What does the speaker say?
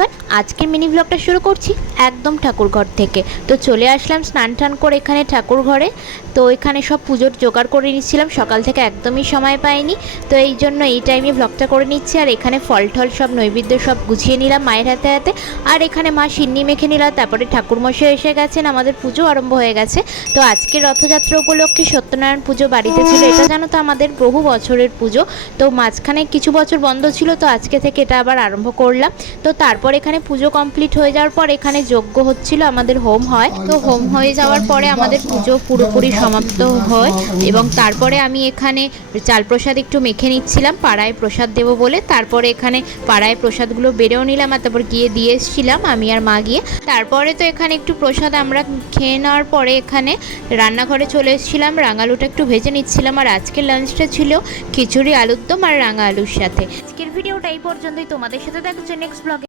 Everyone, আজকের mini ব্লগটা শুরু করছি একদম ঠাকুরঘর থেকে। তো চলে আসলাম স্নান টান করে এখানে ঠাকুর ঘরে। তো এখানে সব পুজোর জোগাড় করে নিচ্ছিলাম, সকাল থেকে একদমই সময় পাইনি, তো এই জন্য এই টাইমে ব্লগটা করে নিচ্ছি। আর এখানে ফল টল সব নৈবেদ্য সব গুছিয়ে নিলাম মায়ের হাতে হাতে। আর এখানে মা সিন্নি মেখে নিলাম, তারপরে ঠাকুরমশাই এসে গেছেন, আমাদের পুজো আরম্ভ হয়ে গেছে। তো আজকে রথযাত্রা উপলক্ষে সত্যনারায়ণ পুজো বাড়িতে ছিল। এটা জানো তো আমাদের বহু বছরের পুজো, তো মাঝখানে কিছু বছর বন্ধ ছিল, তো আজকে থেকে এটা আবার আরম্ভ করলাম। তো তারপর এখানে পুজো কমপ্লিট হয়ে যাওয়ার পর এখানে যজ্ঞ হচ্ছিল, আমাদের হোম হয়। তো হোম হয়ে যাওয়ার পরে আমাদের পুজো পুরোপুরি সমাপ্ত হয় এবং তারপরে আমি এখানে চাল প্রসাদ একটু মেখে নিচ্ছিলাম পাড়ায় প্রসাদ দেবো বলে। তারপরে এখানে পাড়ায় প্রসাদগুলো বেড়েও নিলাম আর তারপর গিয়ে দিয়ে এসেছিলাম আমি আর মা গিয়ে। তারপরে তো এখানে একটু প্রসাদ আমরা খেয়ে নেওয়ার পরে এখানে রান্নাঘরে চলে এসেছিলাম, রাঙালুটা একটু ভেজে নিচ্ছিলাম। আর আজকের লাঞ্চটা ছিল খিচুড়ি, আলুর দম আর রাঙা আলুর সাথে। আজকের ভিডিওটা এই পর্যন্তই, তোমাদের সাথে দেখা হচ্ছে নেক্সট ব্লগে।